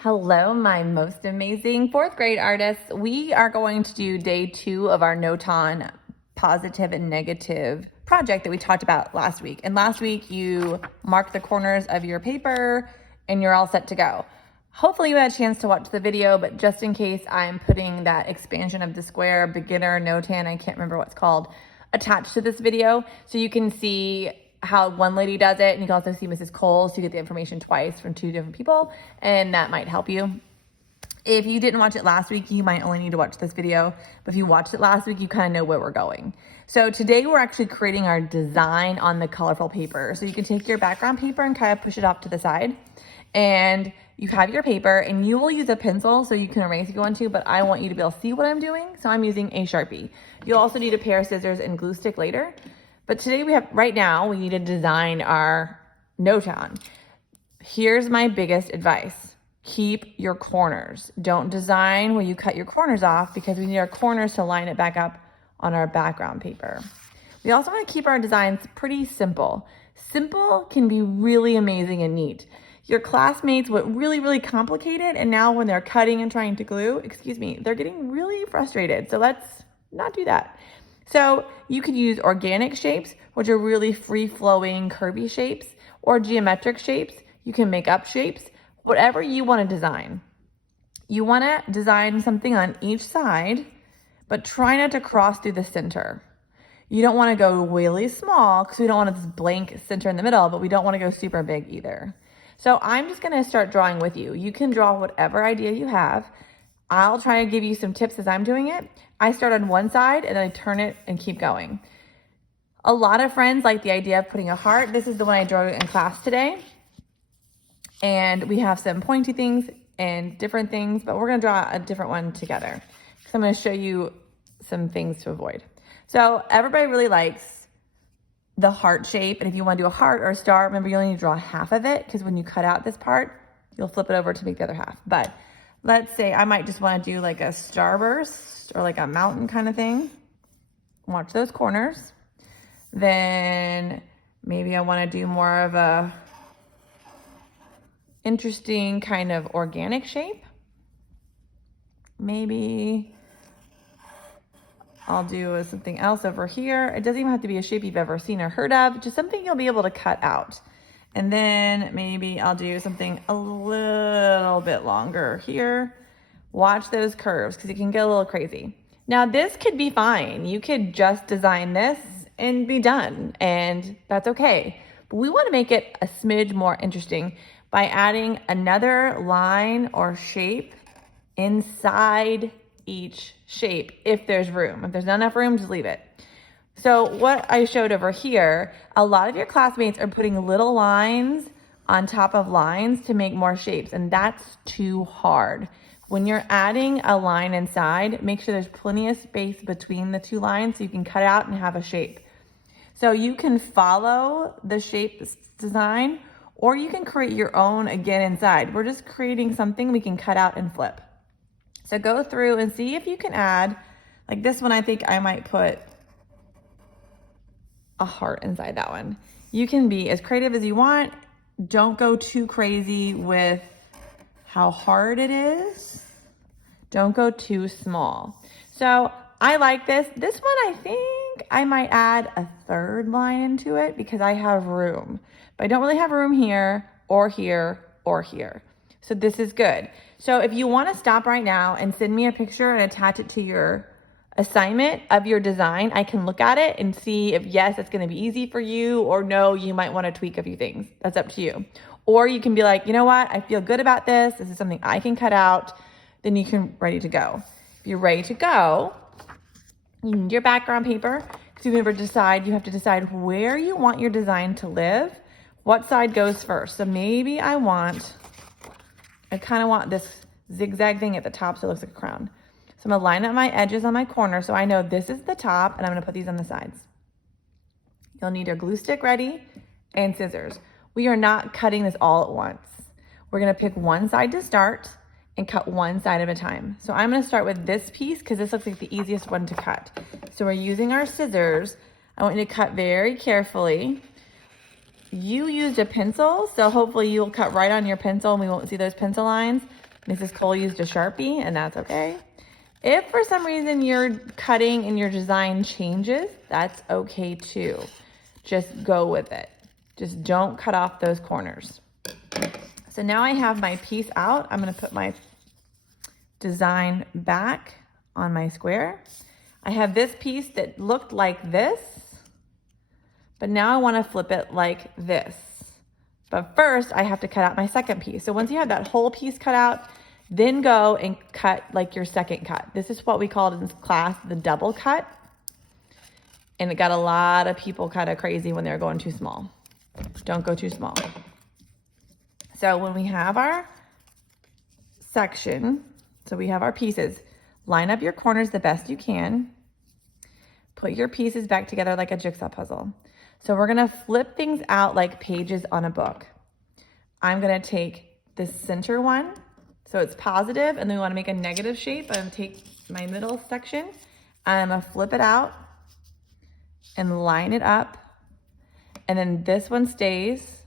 Hello, my most amazing fourth grade artists. We are going to do day 2 of our Notan positive and negative project that we talked about last week. And last week you marked the corners of your paper and you're all set to go. Hopefully you had a chance to watch the video, but just in case, I'm putting that expansion of the square beginner Notan, I can't remember what it's called, attached to this video so you can see how one lady does it, and you can also see Mrs. Cole, so you get the information twice from 2 different people, and that might help you. If you didn't watch it last week, you might only need to watch this video, but if you watched it last week, you kind of know where we're going. So today we're actually creating our design on the colorful paper. So you can take your background paper and kind of push it off to the side, and you have your paper, and you will use a pencil so you can erase if you want to, but I want you to be able to see what I'm doing, so I'm using a Sharpie. You'll also need a pair of scissors and glue stick later. But today right now we need to design our Notan. Here's my biggest advice. Keep your corners. Don't design where you cut your corners off, because we need our corners to line it back up on our background paper. We also want to keep our designs pretty simple. Simple can be really amazing and neat. Your classmates went really complicated, and now when they're cutting and trying to glue, they're getting really frustrated. So let's not do that. So you could use organic shapes, which are really free-flowing, curvy shapes, or geometric shapes. You can make up shapes, whatever you want to design. You want to design something on each side, but try not to cross through the center. You don't want to go really small because we don't want this blank center in the middle, but we don't want to go super big either. So I'm just going to start drawing with you. You can draw whatever idea you have. I'll try to give you some tips as I'm doing it. I start on one side and then I turn it and keep going. A lot of friends like the idea of putting a heart. This is the one I drew in class today. And we have some pointy things and different things, but we're gonna draw a different one together. So I'm gonna show you some things to avoid. So everybody really likes the heart shape. And if you wanna do a heart or a star, remember you only need to draw half of it, because when you cut out this part, you'll flip it over to make the other half. But let's say I might just want to do like a starburst or like a mountain kind of thing. Watch those corners. Then maybe I want to do more of a interesting kind of organic shape. Maybe I'll do something else over here. It doesn't even have to be a shape you've ever seen or heard of, just something you'll be able to cut out. And then maybe I'll do something a little bit longer here. Watch those curves, because it can get a little crazy. Now this could be fine. You could just design this and be done, and that's okay. But we want to make it a smidge more interesting by adding another line or shape inside each shape if there's room. If there's not enough room, just leave it. So what I showed over here, a lot of your classmates are putting little lines on top of lines to make more shapes, and that's too hard. When you're adding a line inside, make sure there's plenty of space between the 2 lines so you can cut out and have a shape. So you can follow the shape design, or you can create your own again inside. We're just creating something we can cut out and flip. So go through and see if you can add, like this one, I think I might put a heart inside that one. You can be as creative as you want. Don't go too crazy with how hard it is. Don't go too small. So I like this. This one, I think I might add a 3rd line into it because I have room, but I don't really have room here or here or here. So this is good. So if you want to stop right now and send me a picture and attach it to your assignment of your design, I can look at it and see if yes, it's going to be easy for you, or no, you might want to tweak a few things. That's up to you. Or you can be like, you know what, I feel good about this. This is something I can cut out. Then you can ready to go. If you're ready to go, you need your background paper, because you have to decide where you want your design to live. What side goes first? So maybe I kind of want this zigzag thing at the top so it looks like a crown. So I'm gonna line up my edges on my corner so I know this is the top, and I'm gonna put these on the sides. You'll need your glue stick ready and scissors. We are not cutting this all at once. We're gonna pick one side to start and cut one side at a time. So I'm gonna start with this piece because this looks like the easiest one to cut. So we're using our scissors. I want you to cut very carefully. You used a pencil, so hopefully you'll cut right on your pencil and we won't see those pencil lines. Mrs. Cole used a Sharpie, and that's okay. If for some reason your cutting and your design changes, that's okay too. Just go with it. Just don't cut off those corners. So now I have my piece out. I'm gonna put my design back on my square. I have this piece that looked like this, but now I wanna flip it like this. But first I have to cut out my second piece. So once you have that whole piece cut out, then go and cut like your second cut. This is what we called in class the double cut. And it got a lot of people kind of crazy when they're going too small. Don't go too small. So when we have our section, so we have our pieces, line up your corners the best you can. Put your pieces back together like a jigsaw puzzle. So we're gonna flip things out like pages on a book. I'm gonna take this center one, so it's positive, and then we wanna make a negative shape. I'm gonna take my middle section, and I'm gonna flip it out and line it up. And then this one stays.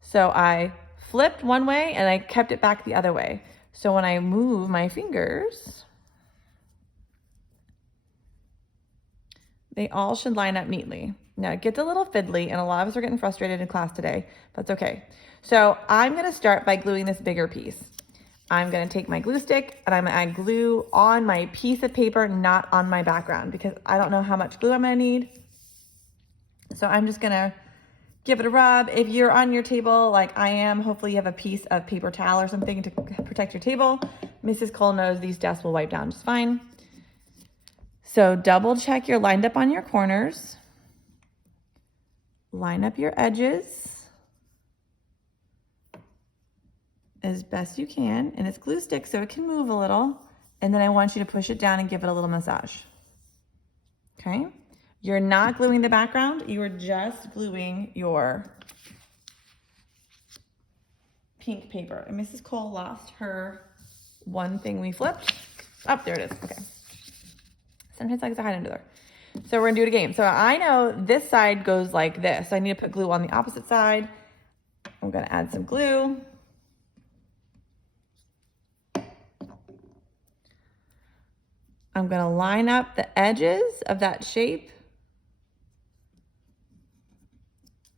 So I flipped one way and I kept it back the other way. So when I move my fingers, they all should line up neatly. Now it gets a little fiddly and a lot of us are getting frustrated in class today. That's okay. So I'm gonna start by gluing this bigger piece. I'm gonna take my glue stick and I'm gonna add glue on my piece of paper, not on my background, because I don't know how much glue I'm gonna need. So I'm just gonna give it a rub. If you're on your table like I am, hopefully you have a piece of paper towel or something to protect your table. Mrs. Cole knows these desks will wipe down just fine. So double check you're lined up on your corners. Line up your edges as best you can. And it's glue stick so it can move a little. And then I want you to push it down and give it a little massage. Okay? You're not gluing the background, you are just gluing your pink paper. And Mrs. Cole lost her one thing we flipped. Oh, there it is, okay. Sometimes I like to hide under there. So we're gonna do it again. So I know this side goes like this. So I need to put glue on the opposite side. I'm gonna add some glue. I'm gonna line up the edges of that shape.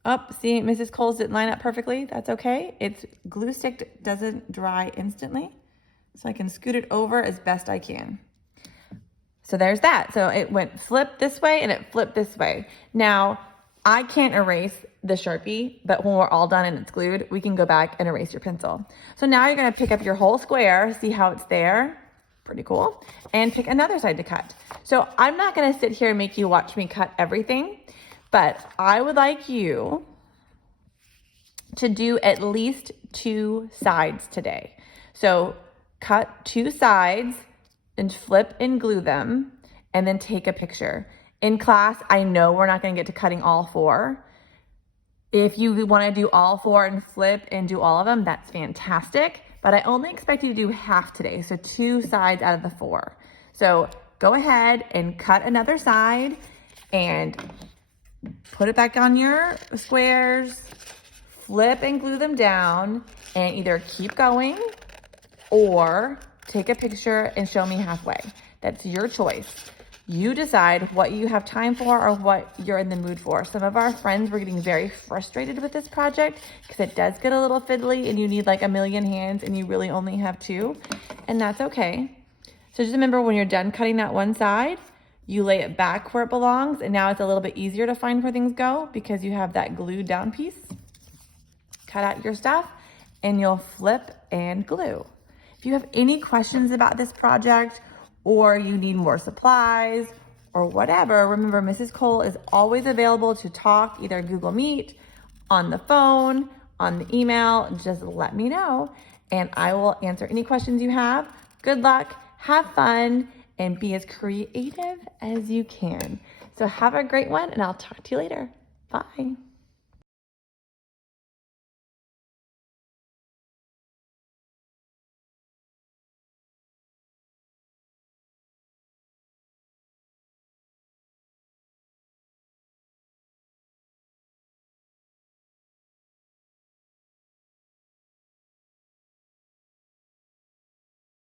Oh, see, Mrs. Cole's didn't line up perfectly. That's okay. It's glue stick doesn't dry instantly. So I can scoot it over as best I can. So there's that. So it went flip this way and it flipped this way. Now, I can't erase the Sharpie, but when we're all done and it's glued, we can go back and erase your pencil. So now you're gonna pick up your whole square, see how it's there? Pretty cool. And pick another side to cut. So I'm not gonna sit here and make you watch me cut everything, but I would like you to do at least 2 sides today. So cut 2 sides and flip and glue them, and then take a picture. In class, I know we're not gonna get to cutting all 4. If you wanna do all 4 and flip and do all of them, that's fantastic, but I only expect you to do half today, so 2 sides out of the 4. So go ahead and cut another side and put it back on your squares, flip and glue them down, and either keep going or take a picture and show me halfway. That's your choice. You decide what you have time for or what you're in the mood for. Some of our friends were getting very frustrated with this project because it does get a little fiddly and you need like a million hands and you really only have 2, and that's okay. So just remember, when you're done cutting that one side, you lay it back where it belongs, and now it's a little bit easier to find where things go because you have that glued down piece. Cut out your stuff and you'll flip and glue. If you have any questions about this project or you need more supplies or whatever, remember Mrs. Cole is always available to talk, either Google Meet, on the phone, on the email. Just let me know and I will answer any questions you have. Good luck, have fun, and be as creative as you can. So have a great one and I'll talk to you later. Bye.